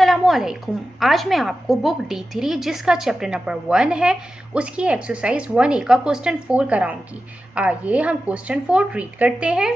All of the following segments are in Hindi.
अस्सलामुअलैकुम। आज मैं आपको बुक D3 जिसका चैप्टर नंबर 1 है उसकी एक्सरसाइज 1A का क्वेश्चन 4 कराऊंगी। आइए हम क्वेश्चन 4 रीड करते हैं।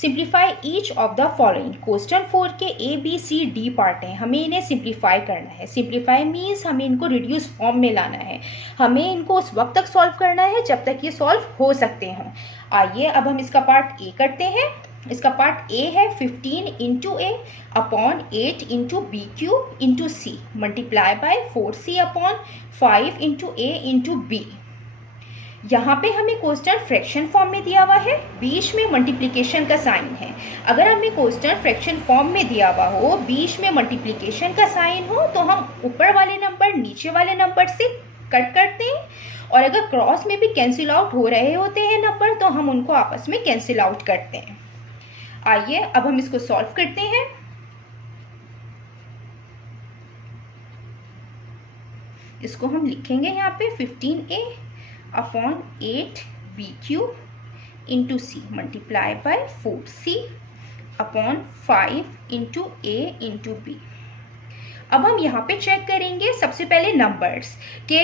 Simplify each of the following. Question 4 के ABCD पार्ट हैं, हमें इन्हें सिंप्लीफाई करना है। सिंप्लीफाई मीन्स हमें इनको रिड्यूस फॉर्म में लाना है। हमें इनको उस वक्त तक सॉल्व करना है जब तक ये सॉल्व हो सकते हों। आइए अब हम इसका पार्ट A करते हैं। इसका पार्ट A है 15 into A upon 8 into B cube into C multiply by 4C upon 5 into A into B। यहाँ पे हमें क्वेश्चन फ्रैक्शन फॉर्म में दिया हुआ है, बीच में मल्टीप्लिकेशन का साइन है। अगर हमें क्वेश्चन फ्रैक्शन फॉर्म में दिया हुआ हो, बीच में मल्टीप्लिकेशन का साइन हो, तो हम ऊपर वाले नंबर नीचे वाले नंबर से कट करते हैं, और अगर क्रॉस में भी कैंसिल आउट हो रहे होते हैं नंबर तो हम उनको आपस में कैंसिल आउट करते हैं। आइए अब हम इसको सॉल्व करते हैं। इसको हम लिखेंगे यहाँ पे 15A upon 8B cube into C multiply by 4C upon 5 into A into B। अब हम यहाँ पे चेक करेंगे सबसे पहले नंबर्स के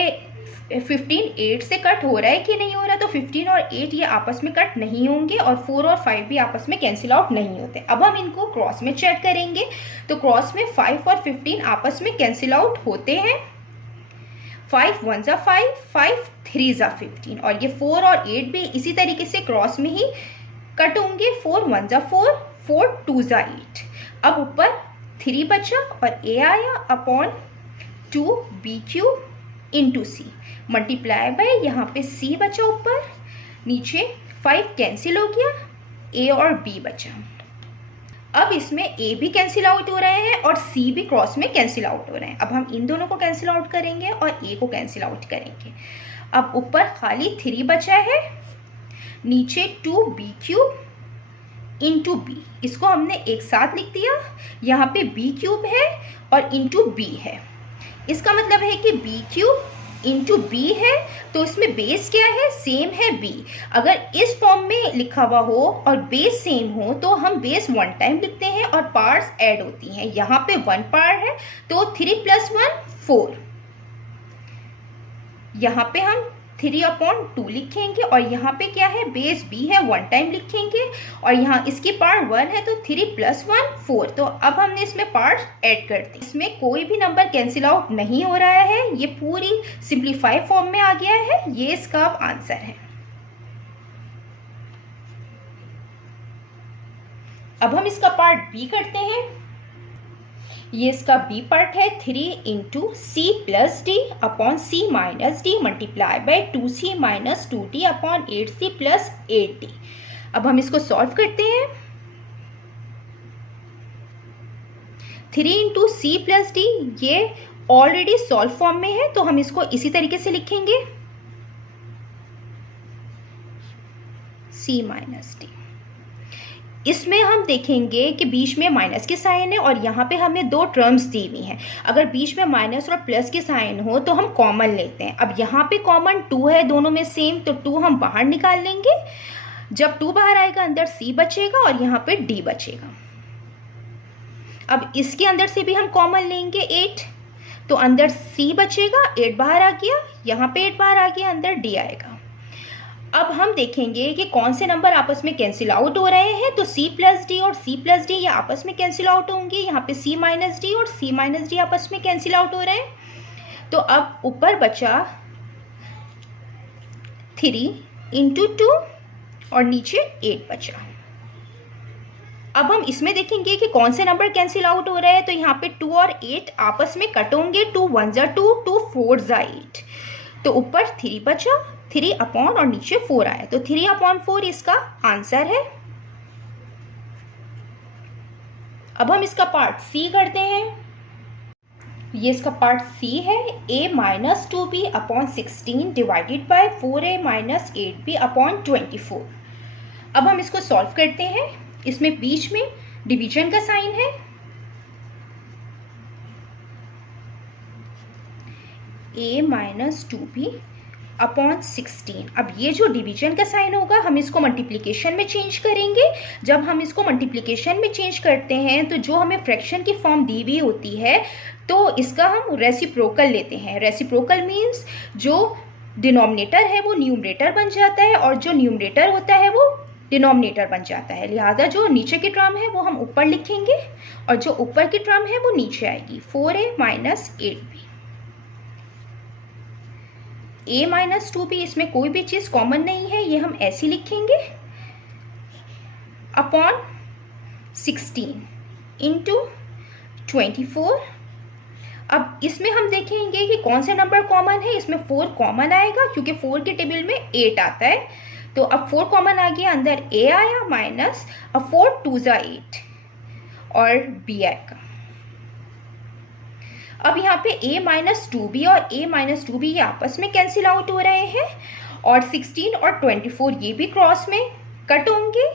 15 8 से कट हो रहा है कि नहीं हो रहा। तो 15 और 8 ये आपस में कट नहीं होंगे और 4 और 5 भी आपस में कैंसिल आउट नहीं होते। अब हम इनको क्रॉस में चेक करेंगे तो क्रॉस में 5 और 15 आपस में कैंसिल आउट होते हैं। 5 1 जा 5, 5 3 जा 15, और ये 4 और 8 भी इसी तरीके से क्रॉस में ही कट होंगे। 4 1 जा 4, 4 2 जा 8। अब ऊपर 3 बचा और A आया upon 2B cube into C multiply bye यहाँ पे C बचा ऊपर, नीचे 5 कैंसिल हो गया, A और B बचा। अब इसमें A भी कैंसिल आउट हो रहे हैं और C भी क्रॉस में कैंसिल आउट हो रहे हैं। अब हम इन दोनों को कैंसिल आउट करेंगे और A को कैंसिल आउट करेंगे। अब ऊपर खाली 3 बचा है, नीचे 2B क्यूब इंटू B। इसको हमने एक साथ लिख दिया। यहाँ पे B क्यूब है और इंटू B है। इसका मतलब है कि B क्यूब इंटू B है, तो इसमें बेस क्या है? सेम है B। अगर इस फॉर्म में लिखा हुआ हो और बेस सेम हो तो हम बेस 1 टाइम लिखते हैं और पार्ट्स ऐड होती हैं। यहाँ पे 1 पार्ट है तो 3 + 1 4। यहाँ पे हम 3 अपॉन 2 लिखेंगे और यहाँ पे क्या है? बेस B है, 1 टाइम लिखेंगे, और यहाँ इसकी पार्ट 1 है तो 3 + 1 4। तो अब हमने इसमें पार्ट ऐड कर दी। इसमें कोई भी नंबर कैंसिल आउट नहीं हो रहा है, ये पूरी सिंप्लीफाई फॉर्म में आ गया है। ये इसका आंसर है। अब हम इसका पार्ट B करते हैं। ये इसका B पार्ट है 3 into C plus D upon C minus D multiply by 2C minus 2D upon 8C plus 8D। अब हम इसको सॉल्व करते हैं। 3 इंटू C प्लस D ये ऑलरेडी सॉल्व फॉर्म में है तो हम इसको इसी तरीके से लिखेंगे, C माइनस D। इसमें हम देखेंगे कि बीच में माइनस के साइन है और यहाँ पे हमें 2 टर्म्स दी हुई हैं। अगर बीच में माइनस और प्लस के साइन हो तो हम कॉमन लेते हैं। अब यहाँ पे कॉमन 2 है, दोनों में सेम, तो 2 हम बाहर निकाल लेंगे। जब 2 बाहर आएगा अंदर C बचेगा और यहाँ पे D बचेगा। अब इसके अंदर से भी हम कॉमन लेंगे 8, तो अंदर C बचेगा, 8 बाहर आ गया, यहाँ पे 8 बाहर आ गया, अंदर D आएगा। अब हम देखेंगे कि कौन से नंबर आपस में कैंसिल आउट हो रहे हैं। तो C प्लस D और C प्लस D ये आपस में कैंसिल आउट होंगे। यहाँ पे C माइनस D और C माइनस D आपस में कैंसिल आउट हो रहे हैं। तो अब ऊपर बचा 3 इंटू 2 और नीचे 8 बचा। अब हम इसमें देखेंगे कि कौन से नंबर कैंसिल आउट हो रहे हैं। तो यहाँ पे 2 और 8 आपस में कट होंगे। 2 1 जा 2, 2 4 जा 8। तो ऊपर 3 बचा, 3 अपॉन और नीचे 4 आया, तो 3 अपॉन 4 इसका आंसर है। अब हम इसका पार्ट C करते हैं। ये इसका पार्ट C है, A minus 2B upon 16 divided by 4A minus 8B upon 24। अब हम इसको सॉल्व करते हैं। इसमें बीच में डिवीजन का साइन है। A minus 2B upon 16। अब ये जो डिवीजन का साइन होगा हम इसको मल्टीप्लिकेशन में चेंज करेंगे। जब हम इसको मल्टीप्लिकेशन में चेंज करते हैं तो जो हमें फ्रैक्शन की फॉर्म दी हुई होती है तो इसका हम रेसिप्रोकल लेते हैं। रेसिप्रोकल मीन्स जो डिनोमिनेटर है वो न्यूमरेटर बन जाता है और जो न्यूमरेटर होता है वो डिनोमिनेटर बन जाता है। लिहाजा जो नीचे की टर्म है वो हम ऊपर लिखेंगे और जो ऊपर की टर्म है वो नीचे आएगी। 4a minus 8b। a minus 2b, इसमें कोई भी चीज़ कॉमन नहीं है, ये हम ऐसे लिखेंगे अपॉन 16 इंटू 24। अब इसमें हम देखेंगे कि कौन सा नंबर कॉमन है। इसमें 4 कॉमन आएगा क्योंकि 4 के टेबल में 8 आता है, तो अब 4 कॉमन आ गया, अंदर a आया माइनस, अब 4 2 जा 8 और b आएगा। अब यहाँ पे a माइनस 2b और a माइनस 2b ये आपस में कैंसिल आउट हो रहे हैं और 16 और 24 ये भी क्रॉस में कट होंगे।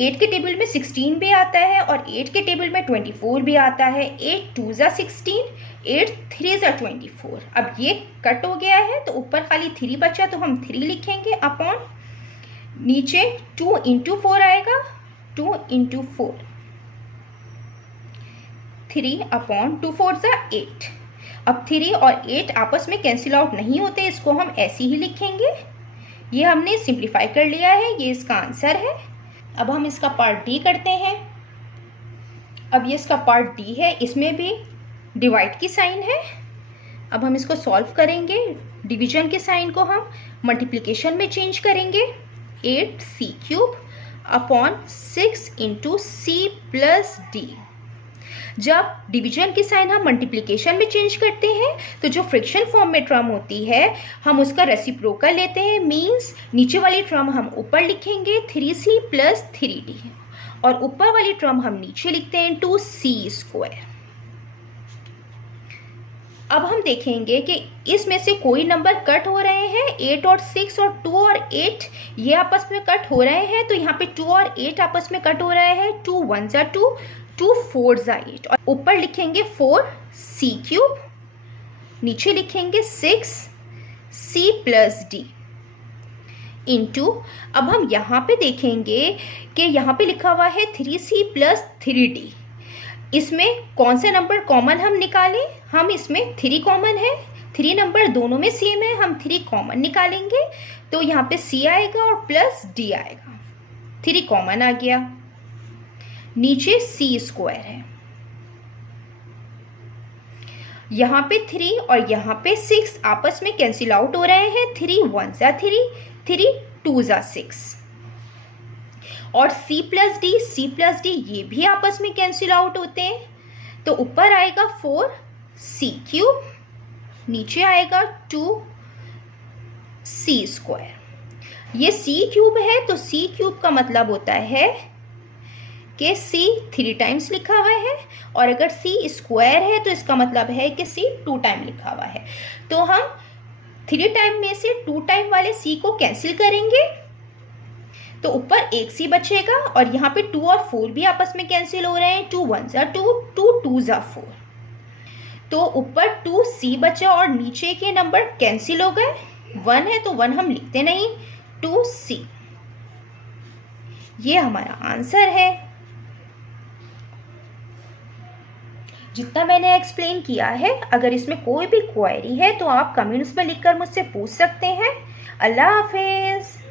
8 के टेबल में 16 भी आता है और 8 के टेबल में 24 भी आता है। 8 2 जा 16, 8 3 जा 24। अब ये कट हो गया है तो ऊपर खाली 3 बचा तो हम 3 लिखेंगे अपॉन नीचे 2 इंटू 4 आएगा, 2 इंटू 4, 3 अपॉन 2 4 जा 8। अब 3 और 8 आपस में कैंसिल आउट नहीं होते, इसको हम ऐसे ही लिखेंगे। ये हमने सिंप्लीफाई कर लिया है, ये इसका आंसर है। अब हम इसका पार्ट डी करते हैं। अब ये इसका पार्ट डी है, इसमें भी डिवाइड की साइन है। अब हम इसको सॉल्व करेंगे। डिवीजन के साइन को हम मल्टीप्लिकेशन में चेंज करेंगे। 8c³ upon 6 into c plus D. जब डिवीजन की साइन हम मल्टीप्लिकेशन में चेंज करते हैं तो जो फ्रैक्शन फॉर्म में टर्म होती है हम उसका रेसिप्रोकल लेते हैं। मींस नीचे वाली टर्म हम ऊपर लिखेंगे 3c प्लस 3d और ऊपर वाली टर्म हम नीचे लिखते हैं 2c²। अब हम देखेंगे कि इसमें से कोई नंबर कट हो रहे हैं। 8 और 6 और 2 और 8 ये आपस में कट हो रहे हैं, तो यहाँ पे 2 और 8 आपस में कट हो रहे हैं। 2 1 जा 2, 2 4 जा 8 और ऊपर लिखेंगे 4c³, नीचे लिखेंगे 6c प्लस डी इंटू। अब हम यहाँ पे देखेंगे कि यहाँ पे लिखा हुआ है 3c प्लस 3d। इसमें कौन से नंबर कॉमन हम निकालें। हम इसमें 3 कॉमन है, 3 नंबर दोनों में सेम है, हम 3 कॉमन निकालेंगे तो यहाँ पे c आएगा और प्लस d आएगा। 3 कॉमन आ गया, नीचे c² है, यहाँ पे 3 और यहाँ पे 6 आपस में कैंसिल आउट हो रहे हैं। 3 1 जा 3, 3 2 जा 6 और c प्लस डी ये भी आपस में कैंसिल आउट होते हैं, तो ऊपर आएगा 4c³, नीचे आएगा 2c²। ये c³ है तो c³ का मतलब होता है कि c 3 टाइम्स लिखा हुआ है और अगर c² है तो इसका मतलब है कि c 2 टाइम लिखा हुआ है। तो हम 3 टाइम में से 2 टाइम वाले c को कैंसिल करेंगे तो ऊपर एक c बचेगा और यहाँ पे 2 और 4 भी आपस में कैंसिल हो रहे हैं। 2 1 जा 2, 2 2 जा 4, तो ऊपर 2c बचा और नीचे के नंबर कैंसिल हो गए। 1 है तो 1 हम लिखते नहीं, 2c। ये हमारा आंसर है। जितना मैंने एक्सप्लेन किया है, अगर इसमें कोई भी क्वेरी है तो आप कमेंट्स में लिखकर मुझसे पूछ सकते हैं। अल्लाह हाफिज़।